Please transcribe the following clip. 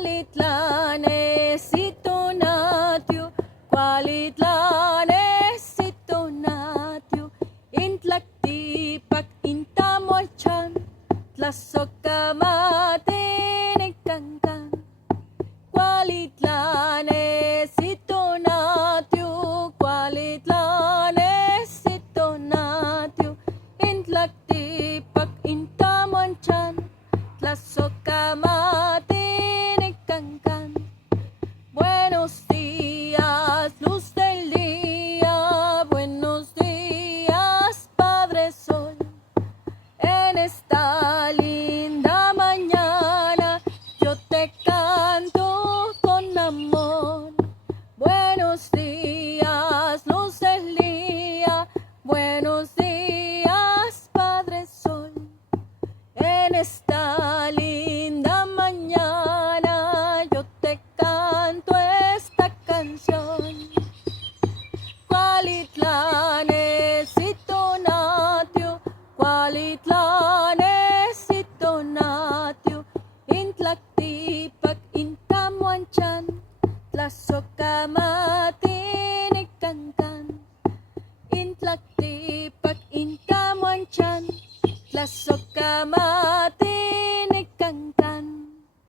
Cualitlanesito natiu, cualitlanesito natiu, intlactipac intamualchan, tlasocamatineccancan. Cualitlanesito natiu, cualitlanesito natiu, intlactipac intamualchan, tlasocamatineccancan. Buenos días, luz del día, buenos días, Padre Sol. En esta linda mañana yo te canto con amor. Buenos días, luz del día, buenos días, Padre Sol. En esta linda mañana yo te canto esta canción. Cualitlanesito natiu, cualitlanesito natiu, intlactipac intamualchan, tlasocamatineccancan. Intlactipac intamualchan, tlasocamatineccancan.